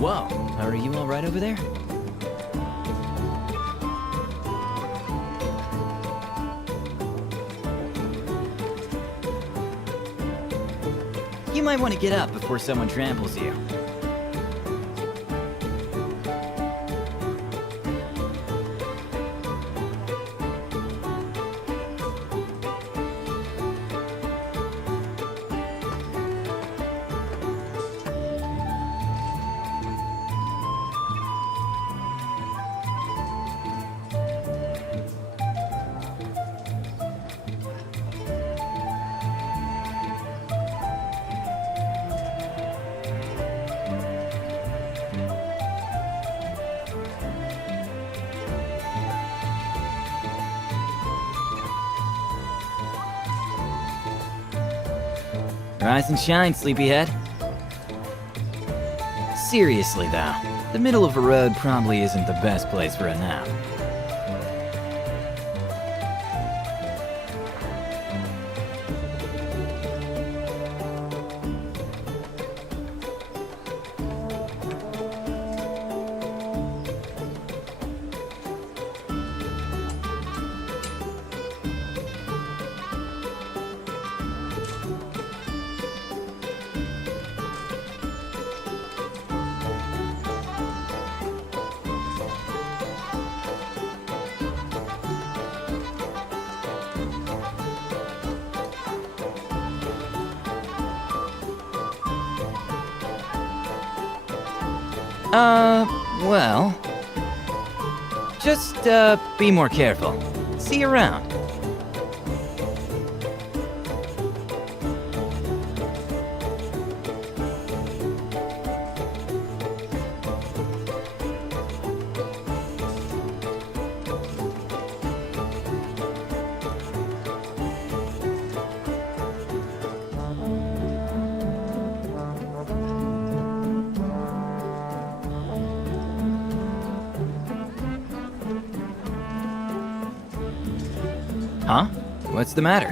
Whoa, are you all right over there? You might want to get up before someone tramples you. Rise and shine, sleepyhead. Seriously, though, the middle of a road probably isn't the best place for a nap. Well... Just, be more careful. See you around. Huh? What's the matter?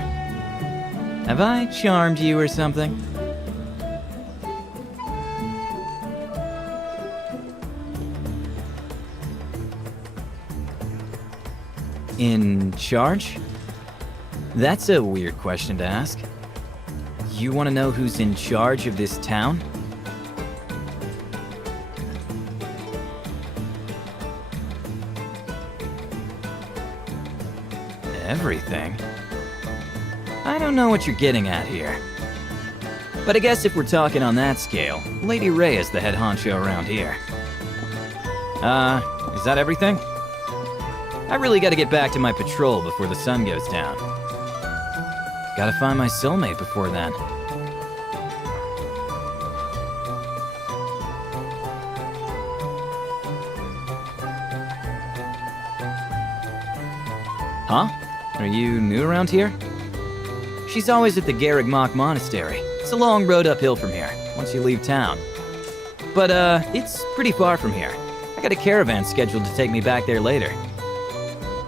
Have I charmed you or something? In charge? That's a weird question to ask. You want to know who's in charge of this town? Everything? I don't know what you're getting at here. But I guess if we're talking on that scale, Lady Ray is the head honcho around here. Is that everything? I really gotta get back to my patrol before the sun goes down. Gotta find my soulmate before then. Huh? Are you new around here? She's always at the Garrigmock Monastery. It's a long road uphill from here, once you leave town. But, it's pretty far from here. I got a caravan scheduled to take me back there later.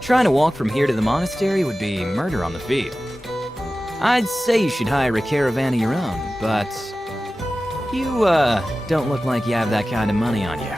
Trying to walk from here to the monastery would be murder on the feet. I'd say you should hire a caravan of your own, but... You, don't look like you have that kind of money on you.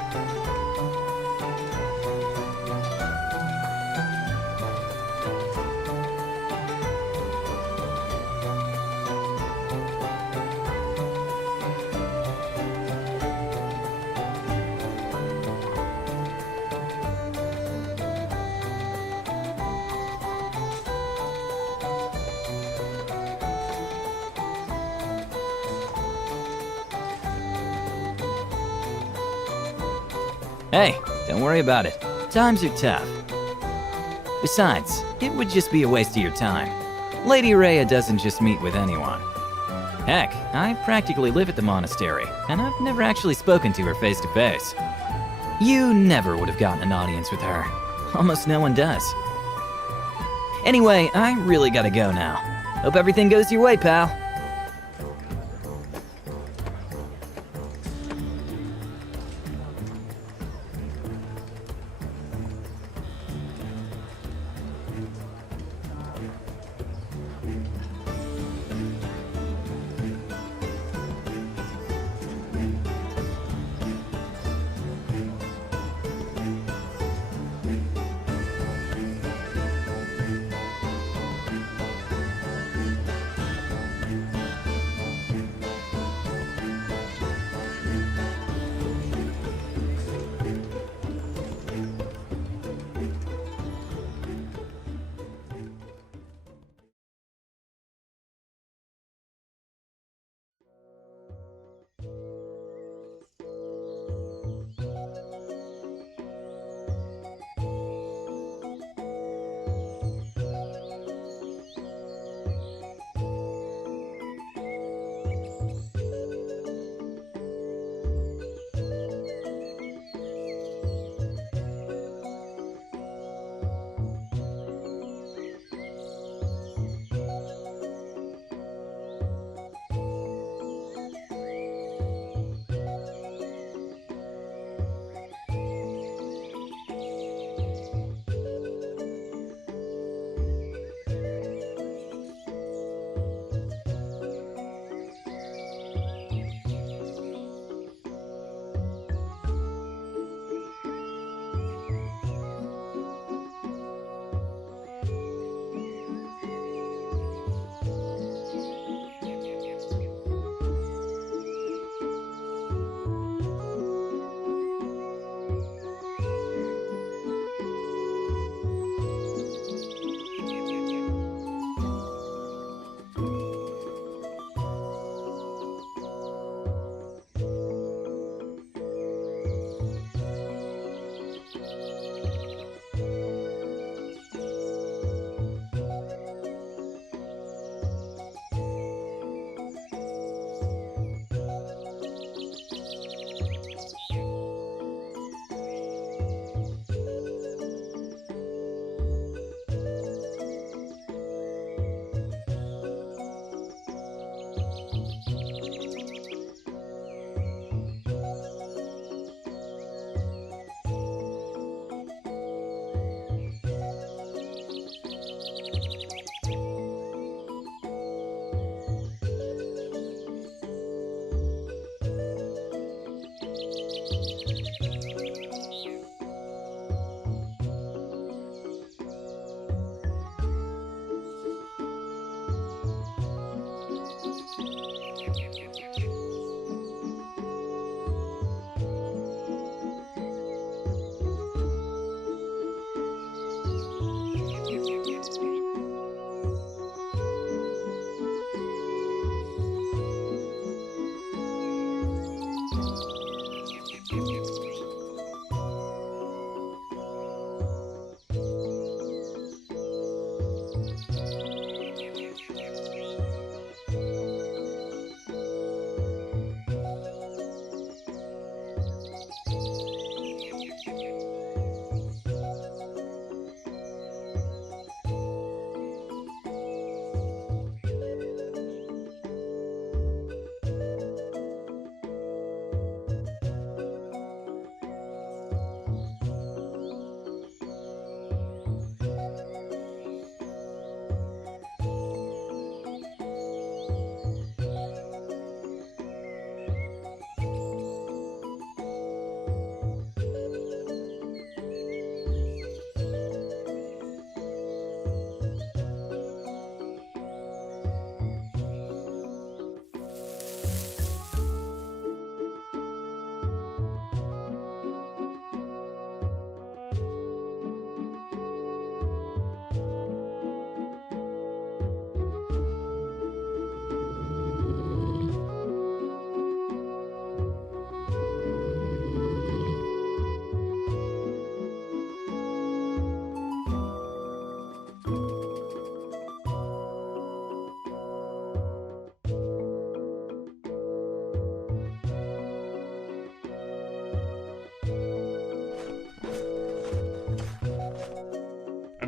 Hey, don't worry about it. Times are tough. Besides, it would just be a waste of your time. Lady Rhea doesn't just meet with anyone. Heck, I practically live at the monastery, and I've never actually spoken to her face to face. You never would have gotten an audience with her. Almost no one does. Anyway, I really gotta go now. Hope everything goes your way, pal.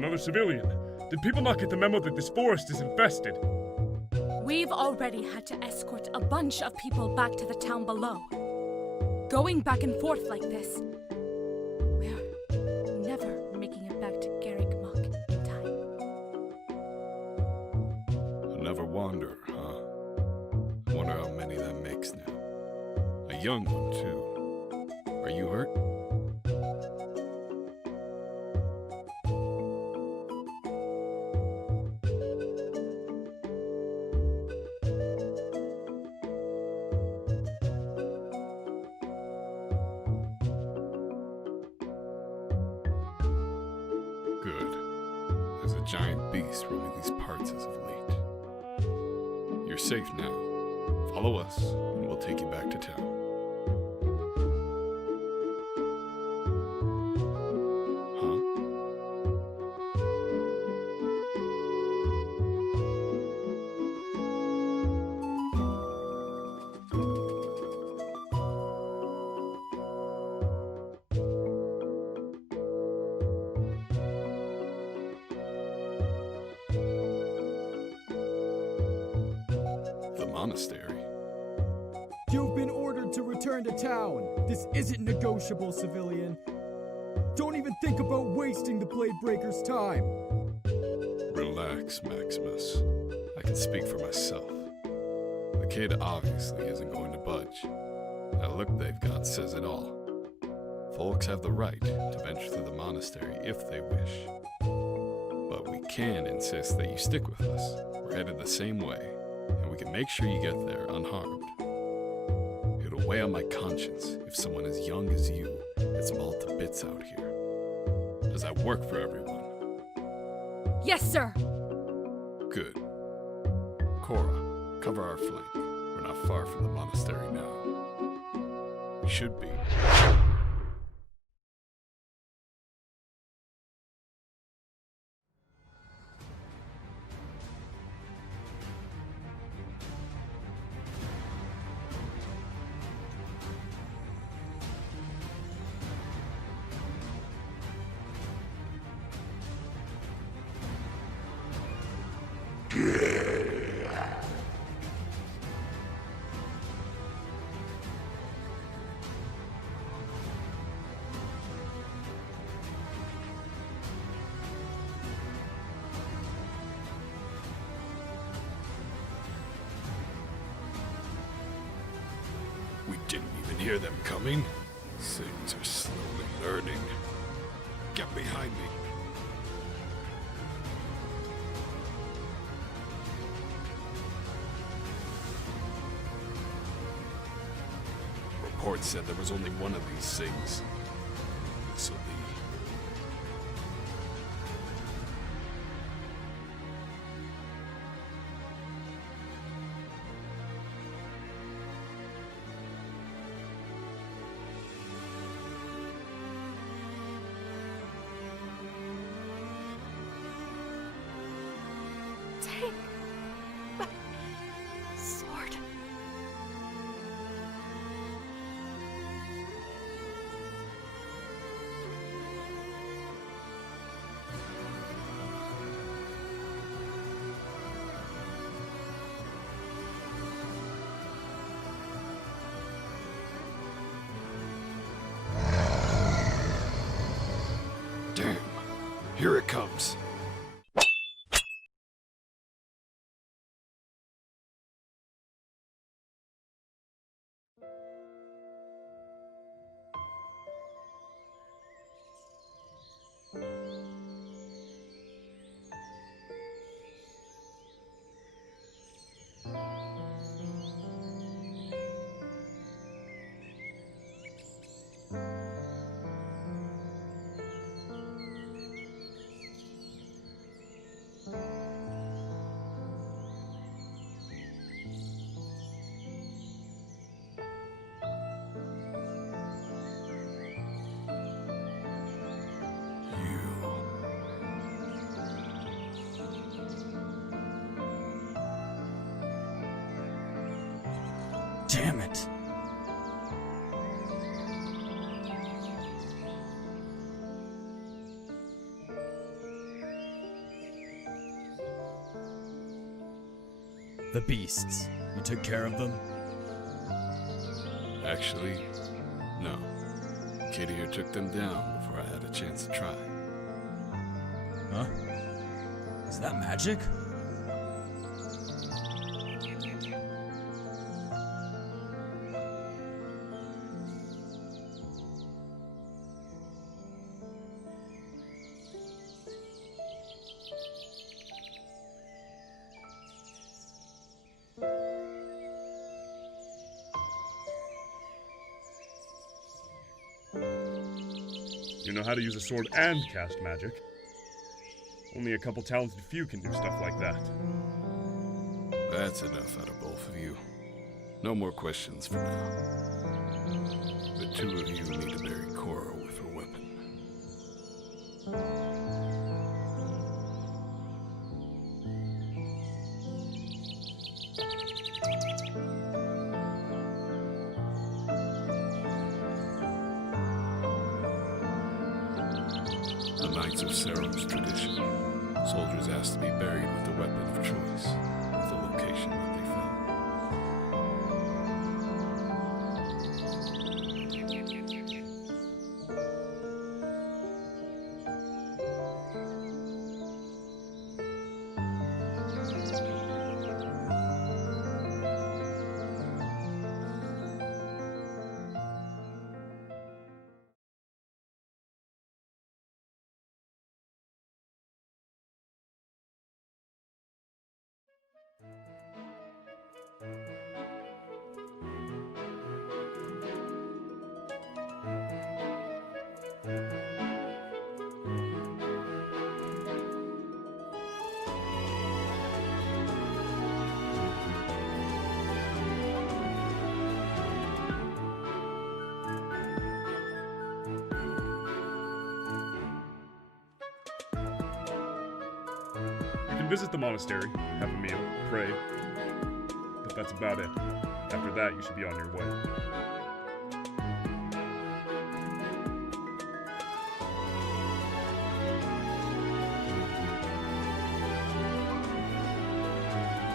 another civilian. Did people not get the memo that this forest is infested? We've already had to escort a bunch of people back to the town below. Going back and forth like this, we're never making it back to Garrick Mach in time. Another wanderer, huh? I wonder how many that makes now. A young one, too. Are you hurt? Good. There's a giant beast roaming these parts as of late. You're safe now. Follow us, and we'll take you back to town. Huh? The monastery. You've been ordered to return to town. This isn't negotiable, civilian. Don't even think about wasting the Blade Breaker's time. Relax, Maximus. I can speak for myself. The kid obviously isn't going to budge. That look they've got says it all. Folks have the right to venture through the monastery if they wish. But we can insist that you stick with us. We're headed the same way, and we can make sure you get there unharmed. It'll weigh on my conscience if someone as young as you gets mauled to bits out here. Does that work for everyone? Yes, sir! Good. Cora, cover our flank. We're not far from the monastery now. We should be. We didn't even hear them coming. Things are slowly learning. Get behind me. Reports said there was only one of these things. This'll be. Take my sword. Damn. Here it comes. Damn it. The beasts. You took care of them? Actually, no. The kid here took them down before I had a chance to try. Huh? Is that magic? You know how to use a sword and cast magic. Only a couple talented few can do stuff like that. That's enough out of both of you. No more questions for now. The two of you need to bury Cora with her weapon. The Knights of Cerem's tradition. Soldiers asked to be buried with the weapon of choice, with the location that they found. You can visit the monastery, have a meal, pray, but that's about it. After that, you should be on your way.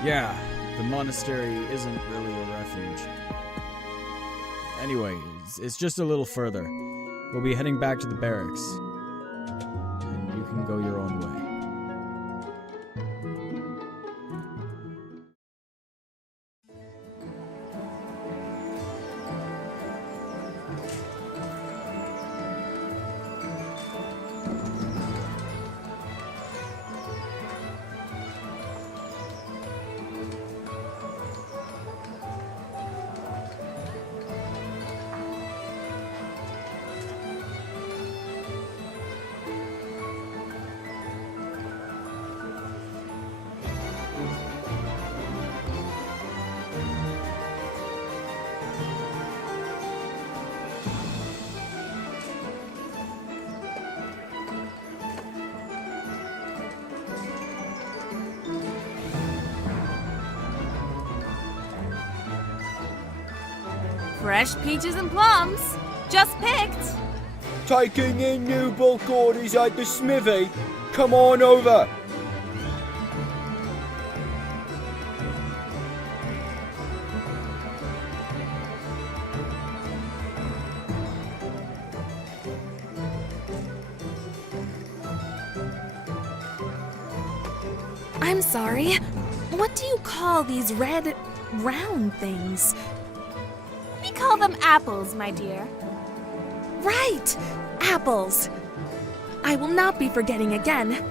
Yeah, the monastery isn't really a refuge. Anyway, it's just a little further. We'll be heading back to the barracks. And you can go your own way. Fresh peaches and plums. Just picked. Taking in new bulk orders at the smithy. Come on over. I'm sorry. What do you call these red, round things? We call them apples, my dear. Right! Apples! I will not be forgetting again.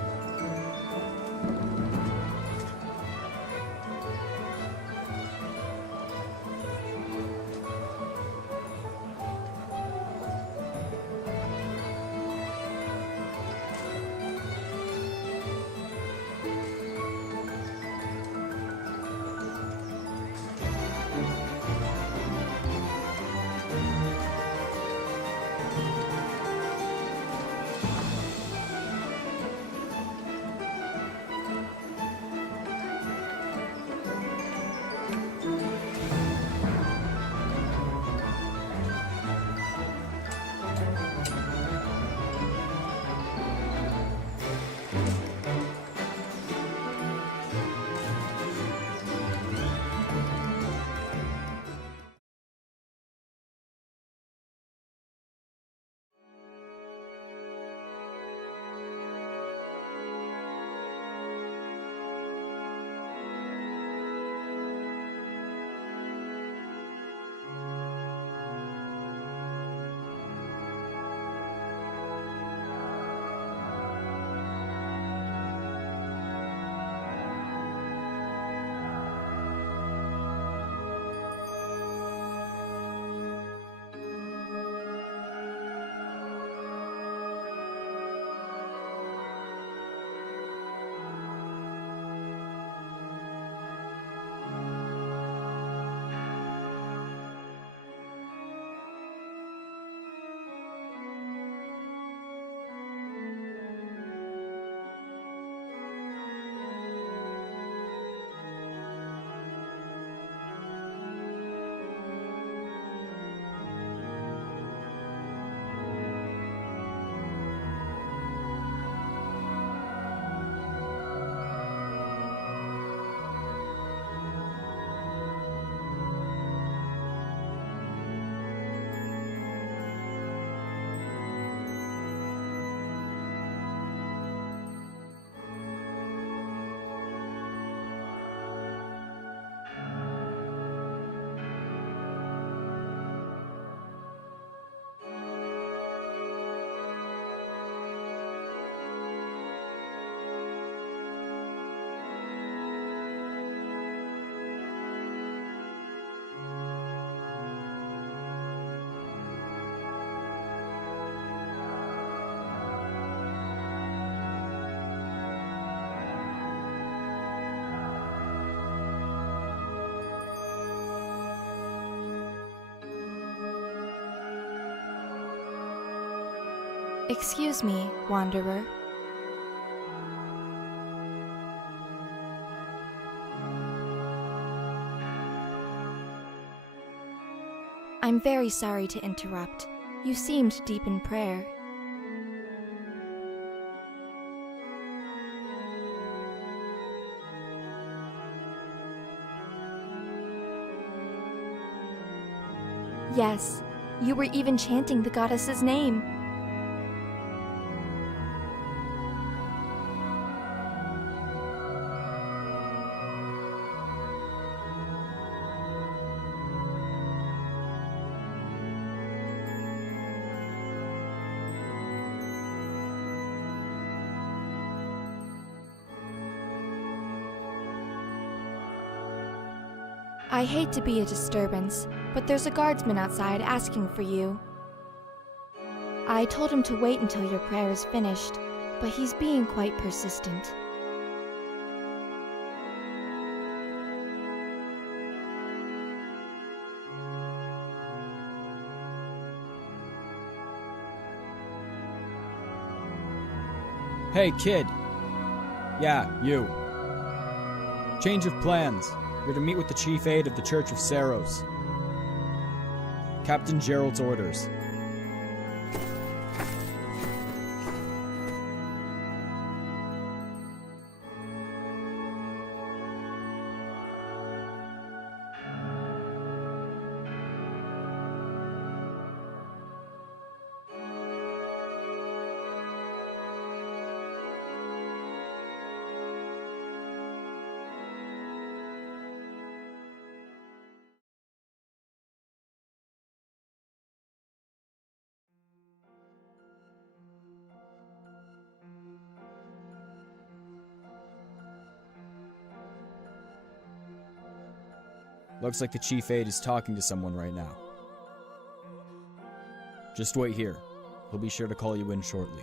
Excuse me, Wanderer. I'm very sorry to interrupt. You seemed deep in prayer. Yes, you were even chanting the goddess's name. I hate to be a disturbance, but there's a guardsman outside asking for you. I told him to wait until your prayer is finished, but he's being quite persistent. Hey, kid. Yeah, you. Change of plans. You're to meet with the chief aide of the Church of Saros. Captain Gerald's orders. Looks like the chief aide is talking to someone right now. Just wait here. He'll be sure to call you in shortly.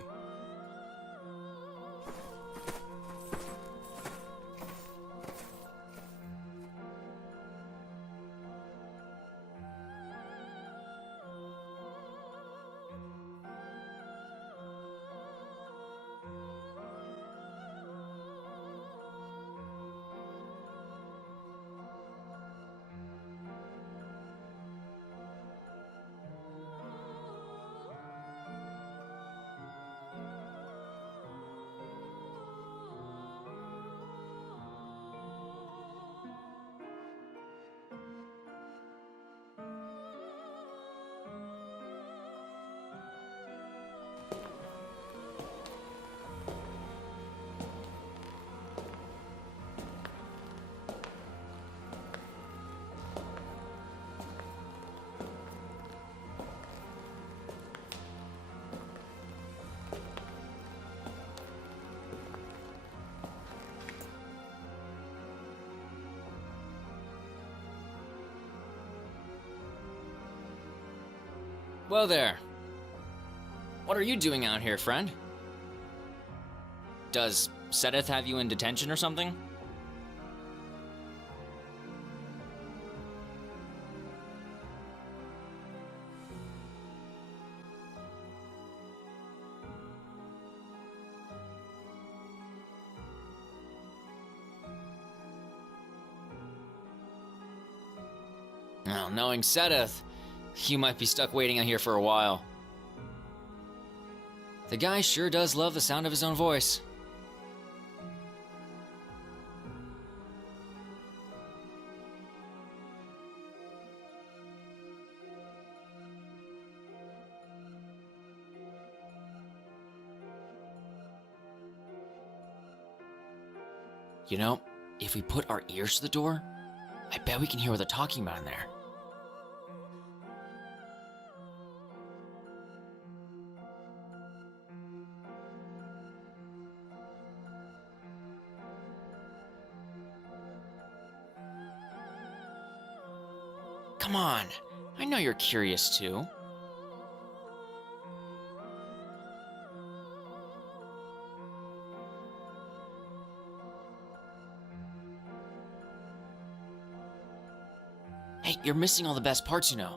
Whoa there. What are you doing out here, friend? Does Sedith have you in detention or something? Well, knowing Sedith, you might be stuck waiting out here for a while. The guy sure does love the sound of his own voice. You know, if we put our ears to the door, I bet we can hear what they're talking about in there. Come on, I know you're curious too. Hey, you're missing all the best parts, you know.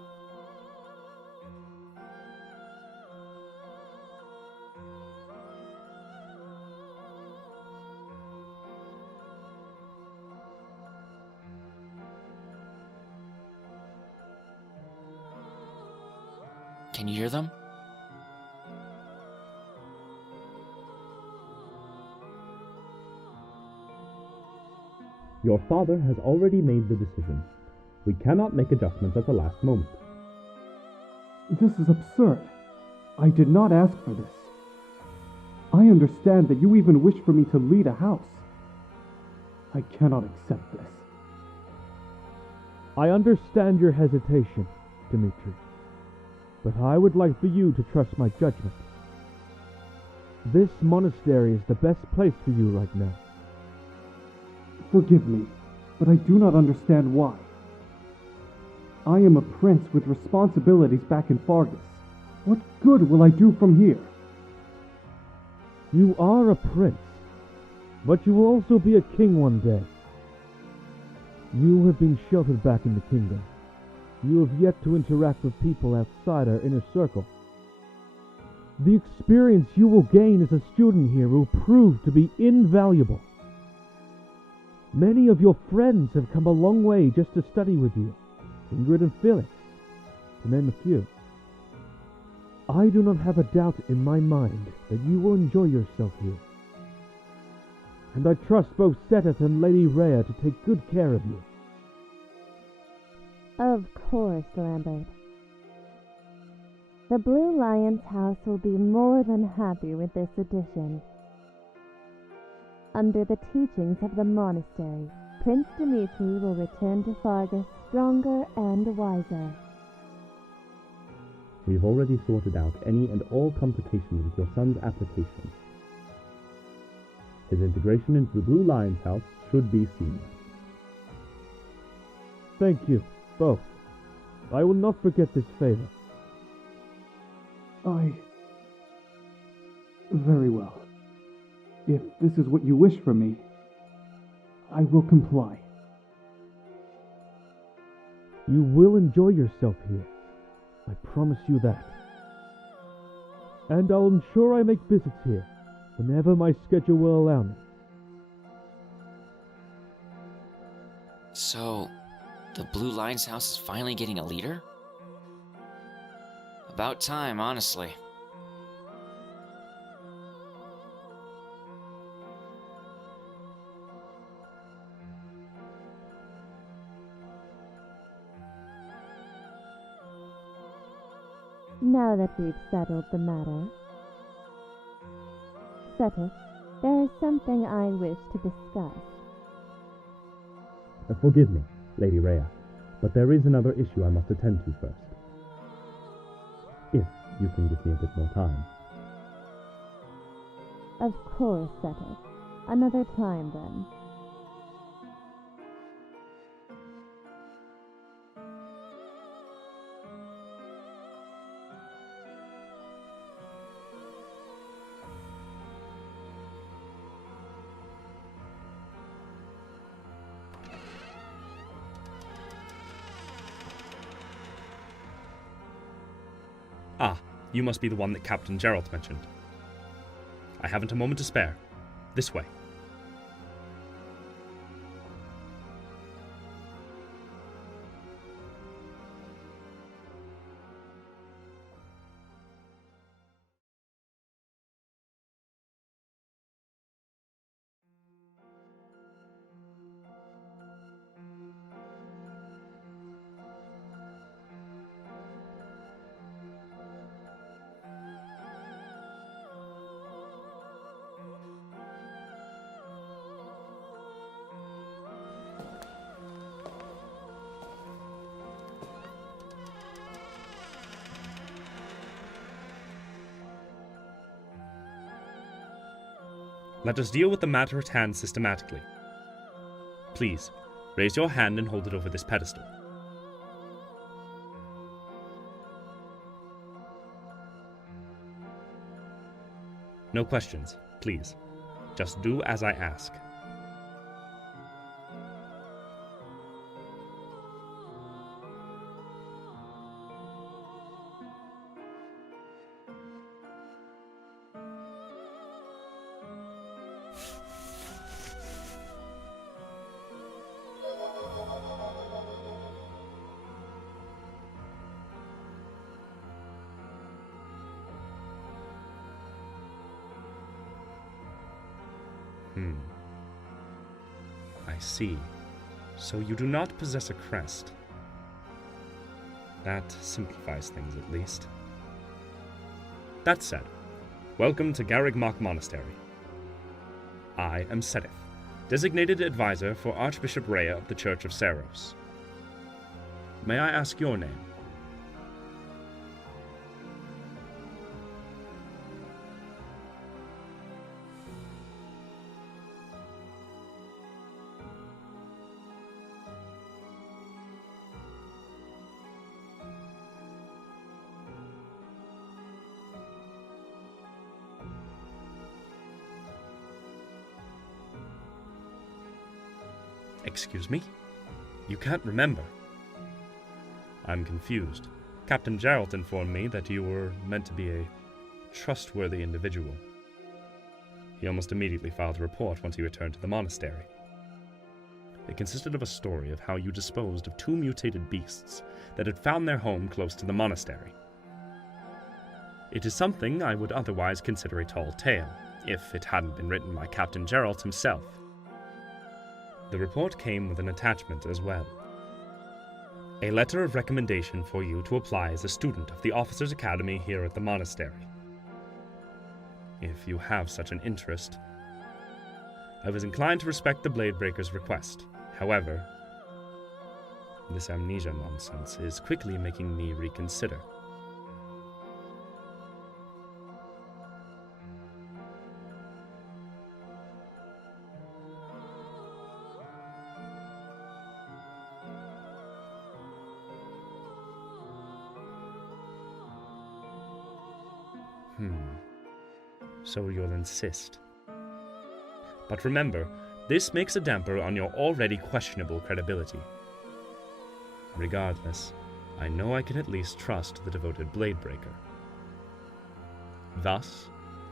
Can you hear them? Your father has already made the decision. We cannot make adjustments at the last moment. This is absurd. I did not ask for this. I understand that you even wish for me to lead a house. I cannot accept this. I understand your hesitation, Dimitri, but I would like for you to trust my judgment. This monastery is the best place for you right now. Forgive me, but I do not understand why. I am a prince with responsibilities back in Fargus. What good will I do from here? You are a prince, but you will also be a king one day. You have been sheltered back in the kingdom. You have yet to interact with people outside our inner circle. The experience you will gain as a student here will prove to be invaluable. Many of your friends have come a long way just to study with you, Ingrid and Felix, to name a few. I do not have a doubt in my mind that you will enjoy yourself here. And I trust both Seteth and Lady Rhea to take good care of you. Of course, Lambert. The Blue Lion's house will be more than happy with this addition. Under the teachings of the monastery, Prince Dimitri will return to Fargus stronger and wiser. We've already sorted out any and all complications with your son's application. His integration into the Blue Lion's house should be seamless. Thank you, both. I will not forget this favor. Very well. If this is what you wish from me, I will comply. You will enjoy yourself here. I promise you that. And I'll ensure I make visits here whenever my schedule will allow me. So, the Blue Lion's house is finally getting a leader? About time, honestly. Now that we've settled the matter, Seteth, there is something I wish to discuss. Forgive me, Lady Rhea, but there is another issue I must attend to first. If you can give me a bit more time. Of course, Seteth. Another time, then. Ah, you must be the one that Captain Geralt mentioned. I haven't a moment to spare. This way. Let us deal with the matter at hand systematically. Please, raise your hand and hold it over this pedestal. No questions, please. Just do as I ask. I see. So you do not possess a crest. That simplifies things, at least. That said, welcome to Garreg Mach Monastery. I am Sedith, designated advisor for Archbishop Rhea of the Church of Seiros. May I ask your name? Excuse me? You can't remember? I'm confused. Captain Geralt informed me that you were meant to be a trustworthy individual. He almost immediately filed a report once he returned to the monastery. It consisted of a story of how you disposed of 2 mutated beasts that had found their home close to the monastery. It is something I would otherwise consider a tall tale, if it hadn't been written by Captain Geralt himself. The report came with an attachment as well. A letter of recommendation for you to apply as a student of the Officers' Academy here at the monastery. If you have such an interest. I was inclined to respect the Bladebreaker's request. However, this amnesia nonsense is quickly making me reconsider. So you'll insist. But remember, this makes a damper on your already questionable credibility. Regardless, I know I can at least trust the devoted Bladebreaker. Thus,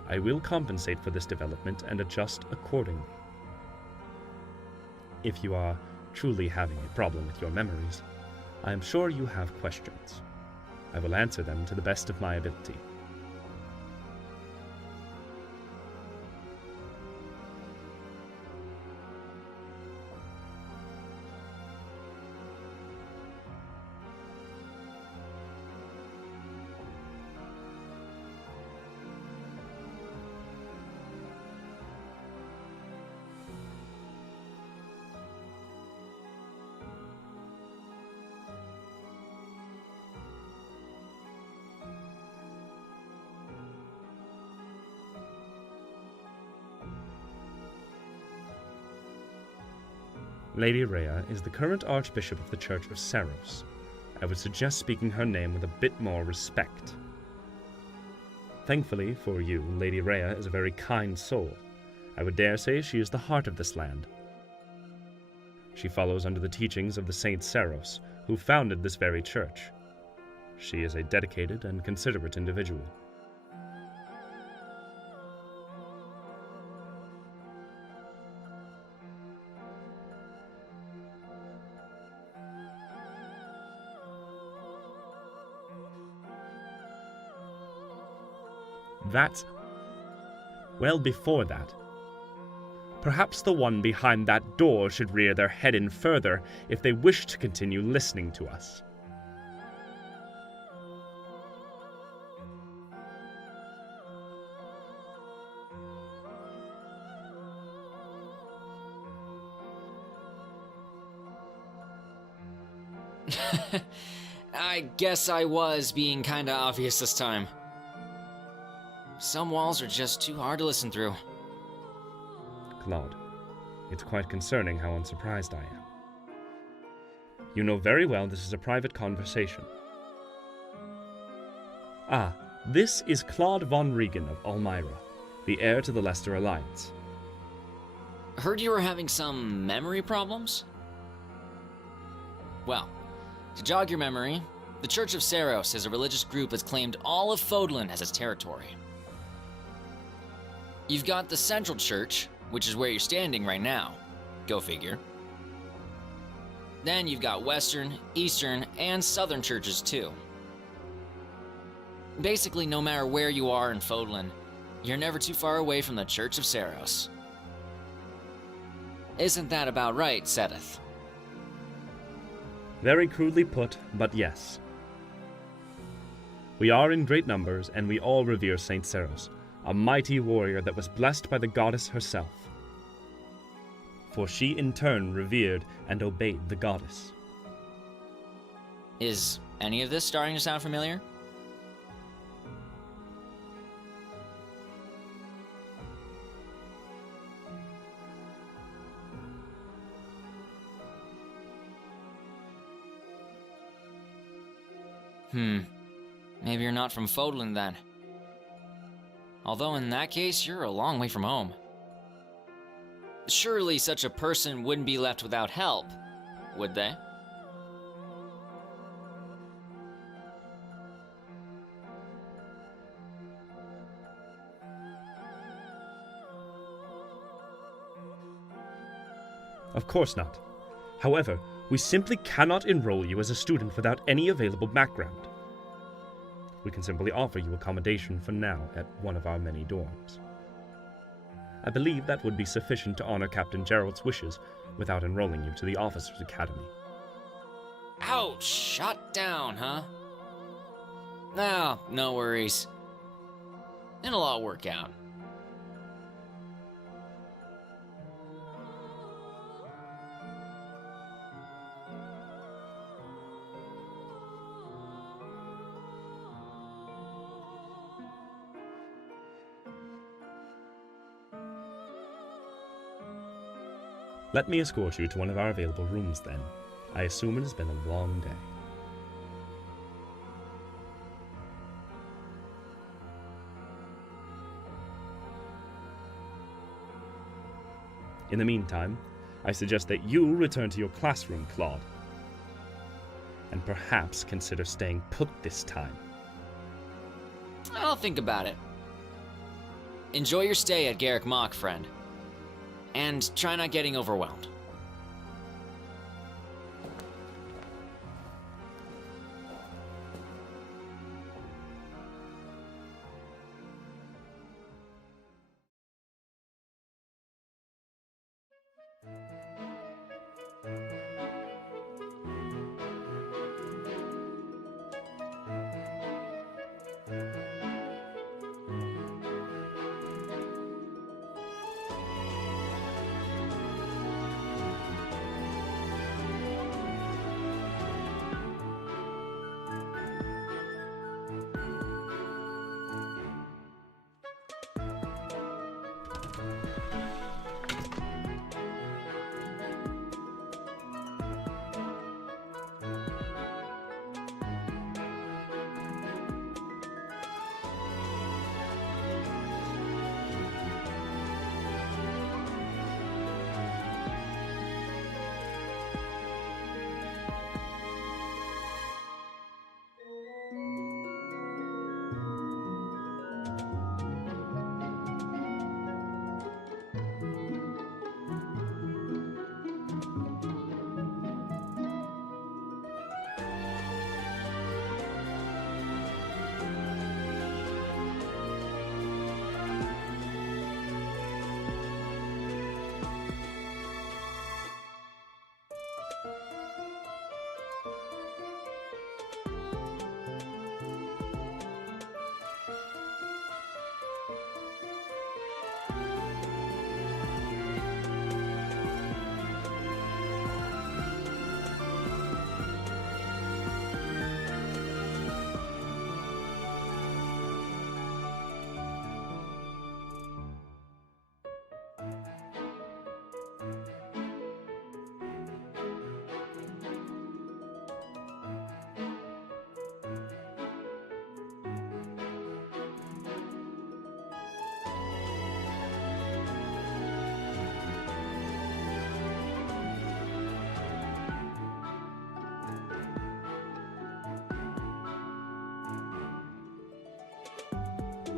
I will compensate for this development and adjust accordingly. If you are truly having a problem with your memories, I am sure you have questions. I will answer them to the best of my ability. Lady Rhea is the current Archbishop of the Church of Seiros. I would suggest speaking her name with a bit more respect. Thankfully for you, Lady Rhea is a very kind soul. I would dare say she is the heart of this land. She follows under the teachings of the Saint Seiros, who founded this very church. She is a dedicated and considerate individual. Well, before that. Perhaps the one behind that door should rear their head in further if they wish to continue listening to us. I guess I was being kinda obvious this time. Some walls are just too hard to listen through. Claude, it's quite concerning how unsurprised I am. You know very well this is a private conversation. Ah, this is Claude von Regan of Almyra, the heir to the Leicester Alliance. Heard you were having some memory problems? Well, to jog your memory, the Church of Seiros is a religious group that's claimed all of Fodlan as its territory. You've got the Central Church, which is where you're standing right now. Go figure. Then you've got Western, Eastern, and Southern churches too. Basically, no matter where you are in Fodlan, you're never too far away from the Church of Seiros. Isn't that about right, Sedith? Very crudely put, but yes. We are in great numbers, and we all revere Saint Seros, a mighty warrior that was blessed by the goddess herself. For she in turn revered and obeyed the goddess. Is any of this starting to sound familiar? Maybe you're not from Fodland then. Although in that case, you're a long way from home. Surely such a person wouldn't be left without help, would they? Of course not. However, we simply cannot enroll you as a student without any available background. We can simply offer you accommodation for now at one of our many dorms. I believe that would be sufficient to honor Captain Gerald's wishes without enrolling you to the Officers' Academy. Ouch! Shut down, huh? No worries. It'll all work out. Let me escort you to one of our available rooms then. I assume it has been a long day. In the meantime, I suggest that you return to your classroom, Claude. And perhaps consider staying put this time. I'll think about it. Enjoy your stay at Garrick Mach, friend. And try not getting overwhelmed.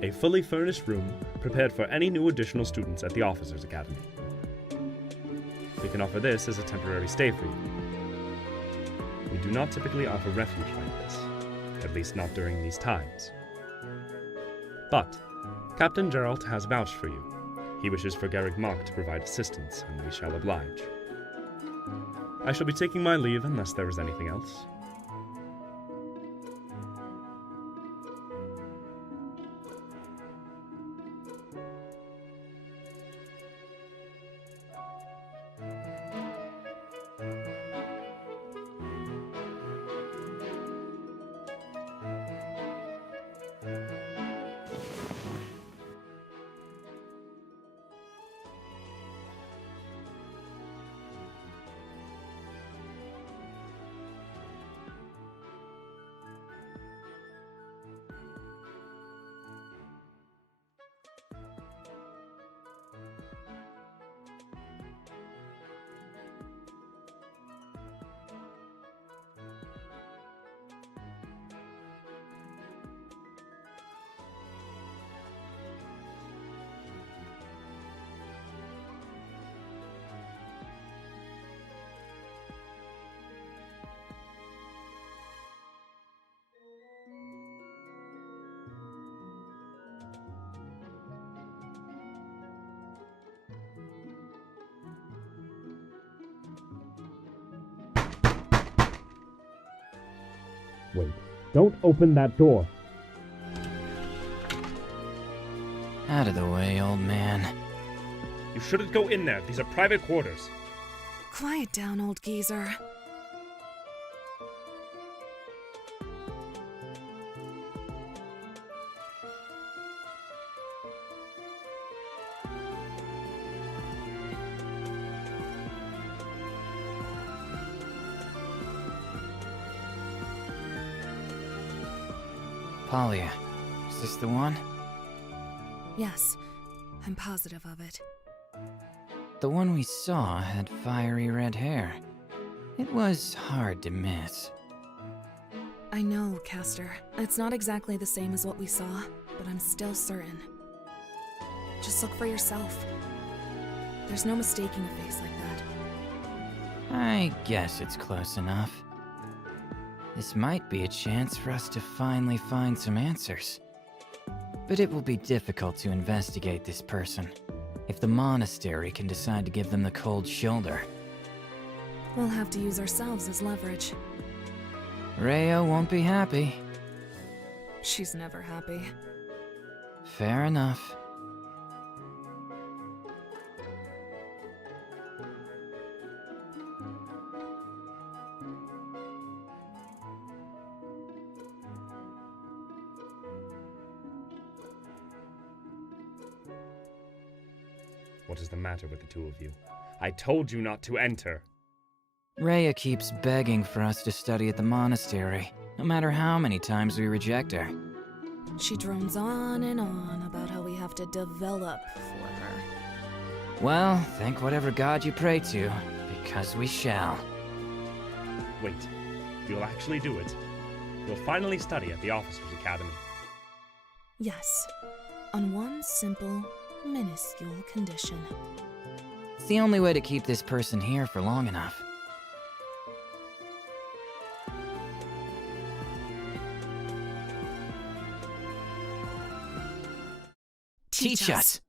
A fully furnished room prepared for any new additional students at the Officers' Academy. We can offer this as a temporary stay for you. We do not typically offer refuge like this, at least not during these times. But Captain Gerald has vouched for you, He wishes for Garrick Mach to provide assistance, and we shall oblige. I shall be taking my leave unless there is anything else. Wait, don't open that door. Out of the way, old man. You shouldn't go in there. These are private quarters. Quiet down, old geezer. Polly, is this the one? Yes, I'm positive of it. The one we saw had fiery red hair. It was hard to miss. I know, Castor. It's not exactly the same as what we saw, but I'm still certain. Just look for yourself. There's no mistaking a face like that. I guess it's close enough. This might be a chance for us to finally find some answers. But it will be difficult to investigate this person, if the monastery can decide to give them the cold shoulder. We'll have to use ourselves as leverage. Rhea won't be happy. She's never happy. Fair enough. What is the matter with the two of you? I told you not to enter. Rhea keeps begging for us to study at the monastery, no matter how many times we reject her. She drones on and on about how we have to develop for her. Well, thank whatever god you pray to, because we shall. Wait, you'll actually do it. You'll finally study at the Officers' Academy. Yes, on one simple, minuscule condition. It's the only way to keep this person here for long enough. Teach us!